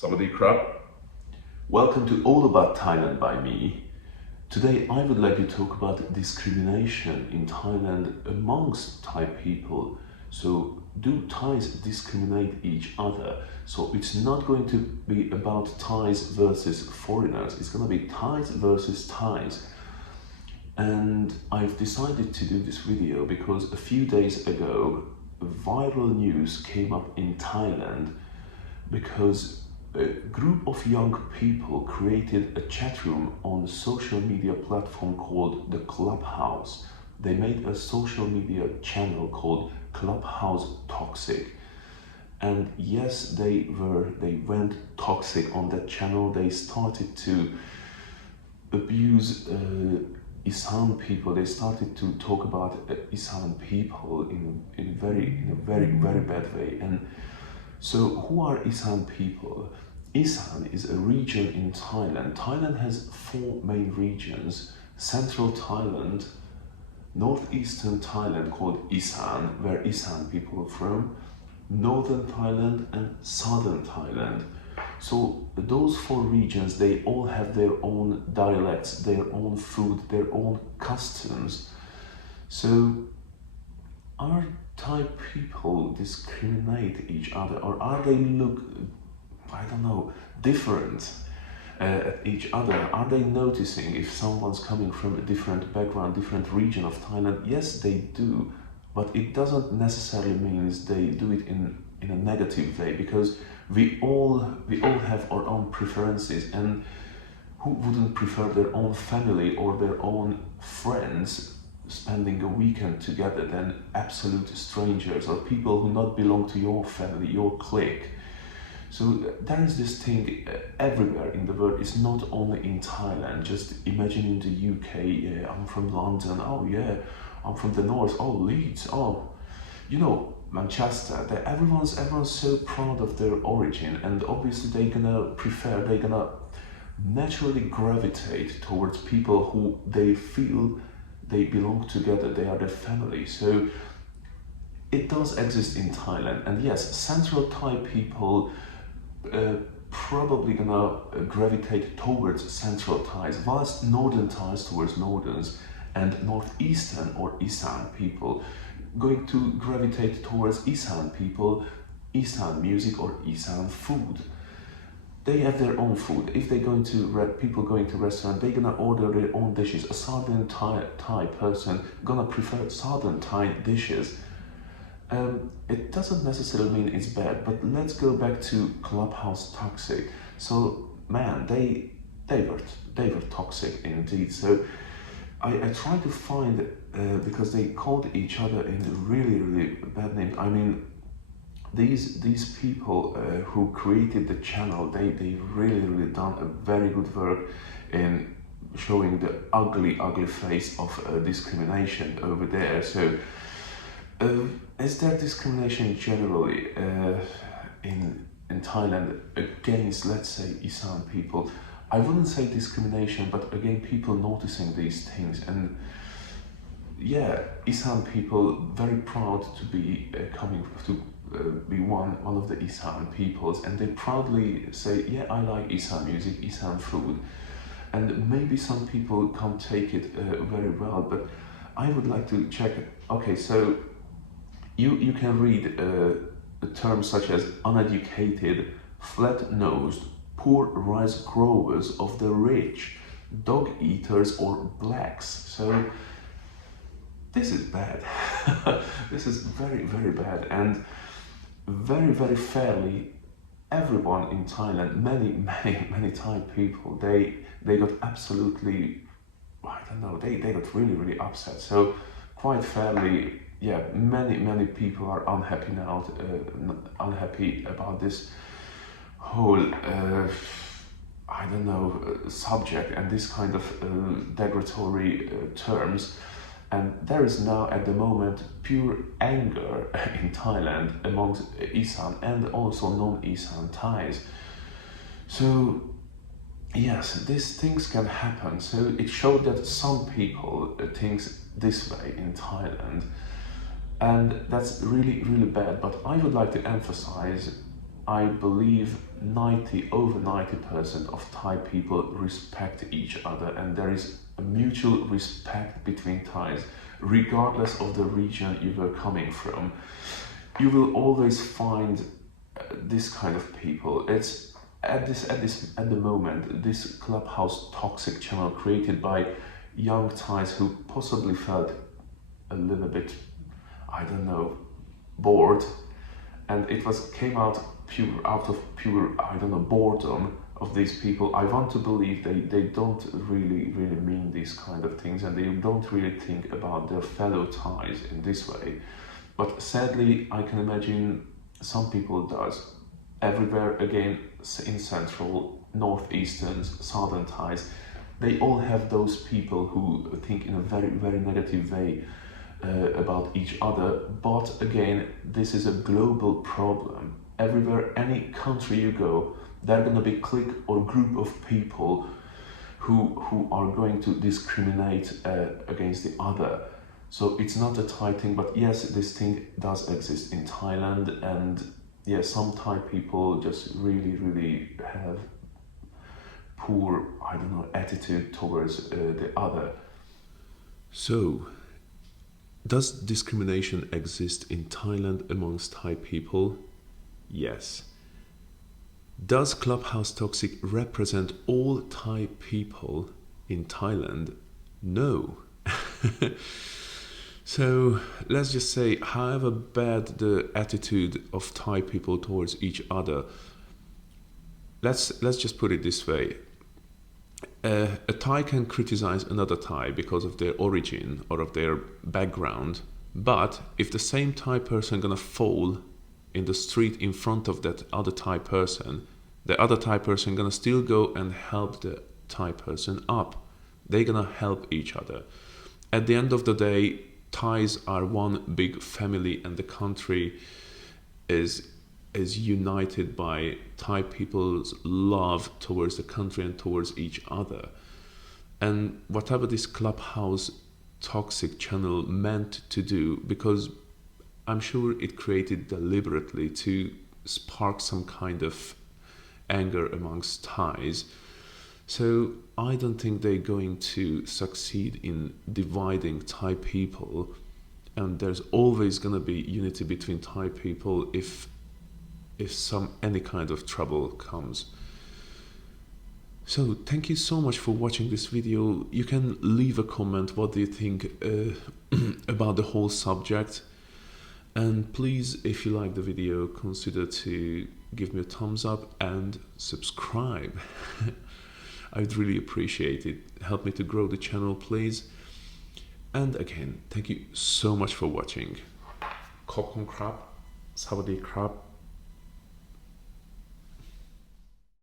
Sawadee krap. Welcome to All About Thailand by me. Today I would like to talk about discrimination in Thailand amongst Thai people. So do Thais discriminate each other? So it's not going to be about Thais versus foreigners, it's going to be Thais versus Thais. And I've decided to do this video because a few days ago viral news came up in Thailand because a group of young people created a chat room on a social media platform called the Clubhouse. They made a social media channel called Clubhouse Toxic. And yes, they went toxic on that channel. They started to abuse isaan people. They started to talk about isaan people in a very bad way. And so who are isaan people? Isaan is a region in Thailand. Thailand has 4 main regions: Central Thailand, Northeastern Thailand called Isaan, where Isaan people are from, Northern Thailand and Southern Thailand. So those 4 regions, they all have their own dialects, their own food, their own customs. So are Thai people discriminate each other, or are they look, I don't know, different at each other? Are they noticing if someone's coming from a different background, different region of Thailand? Yes, they do, but it doesn't necessarily mean they do it in a negative way, because we all have our own preferences, and who wouldn't prefer their own family or their own friends spending a weekend together than absolute strangers or people who not belong to your family, your clique? So there is this thing everywhere in the world. It's not only in Thailand. Just imagine in the UK, yeah, I'm from London, oh yeah, I'm from the north, oh Leeds, oh, you know, Manchester. Everyone's so proud of their origin, and obviously they're gonna naturally gravitate towards people who they feel they belong together, they are their family. So it does exist in Thailand, and yes, Central Thai people probably gonna gravitate towards Central Thais, whilst Northern Thais towards Northerns, and Northeastern or Isaan people going to gravitate towards Isaan people, Isaan music or Isaan food. They have their own food. If they're going to people going to restaurant, they're gonna order their own dishes. A Southern Thai person gonna prefer Southern Thai dishes. It doesn't necessarily mean it's bad, but let's go back to Clubhouse Toxic. So man, they were toxic indeed. So I tried to find because they called each other in really bad names. I mean, these people who created the channel, they really done a very good work in showing the ugly face of discrimination over there. So is there discrimination generally in Thailand against, let's say, Isaan people? I wouldn't say discrimination, but again, people noticing these things. And yeah, Isaan people very proud to be coming to be one of the Isaan peoples, and they proudly say, yeah, I like Isaan music, Isaan food. And maybe some people can't take it very well, but I would like to check. Okay, so you can read terms such as uneducated, flat-nosed, poor rice growers of the rich, dog eaters, or blacks. So this is bad. This is very bad, and very fairly, everyone in Thailand, many Thai people, they got absolutely, I don't know, they got really upset. So quite fairly, yeah, many people are unhappy now, unhappy about this whole I don't know, subject and this kind of derogatory terms. And there is now at the moment pure anger in Thailand amongst Isaan and also non-Isaan Thais. So yes, these things can happen. So it showed that some people think this way in Thailand, and that's really bad. But I would like to emphasize, I believe over 90% of Thai people respect each other, and there is a mutual respect between Thais, regardless of the region you were coming from. You will always find this kind of people. It's at the moment, this Clubhouse toxic channel created by young Thais who possibly felt a little bit, I don't know, bored, and it came out of pure, I don't know, boredom of these people. I want to believe they don't really mean these kind of things, and they don't really think about their fellow Thais in this way. But sadly, I can imagine some people does. Everywhere, again, in central, northeastern, southern Thais, they all have those people who think in a very negative way about each other. But again, this is a global problem. Everywhere, any country you go, there are going to be clique or group of people who are going to discriminate against the other. So it's not a Thai thing, but yes, this thing does exist in Thailand, and yeah, some Thai people just really have poor, I don't know, attitude towards the other. So, does discrimination exist in Thailand amongst Thai people? Yes. Does Clubhouse Toxic represent all Thai people in Thailand? No. So let's just say, however bad the attitude of Thai people towards each other, let's just put it this way. A Thai can criticize another Thai because of their origin or of their background, but if the same Thai person gonna fall in the street in front of that other Thai person, the other Thai person gonna still go and help the Thai person up. They're gonna help each other. At the end of the day, Thais are one big family, and the country is united by Thai people's love towards the country and towards each other. And whatever this Clubhouse toxic channel meant to do, because I'm sure it created deliberately to spark some kind of anger amongst Thais. So I don't think they're going to succeed in dividing Thai people, and there's always going to be unity between Thai people if any kind of trouble comes. So thank you so much for watching this video. You can leave a comment, what do you think about the whole subject, and please, if you like the video, consider to give me a thumbs up and subscribe. I'd really appreciate it. Help me to grow the channel, please. And again, thank you so much for watching. ขอบคุณครับ สวัสดีครับ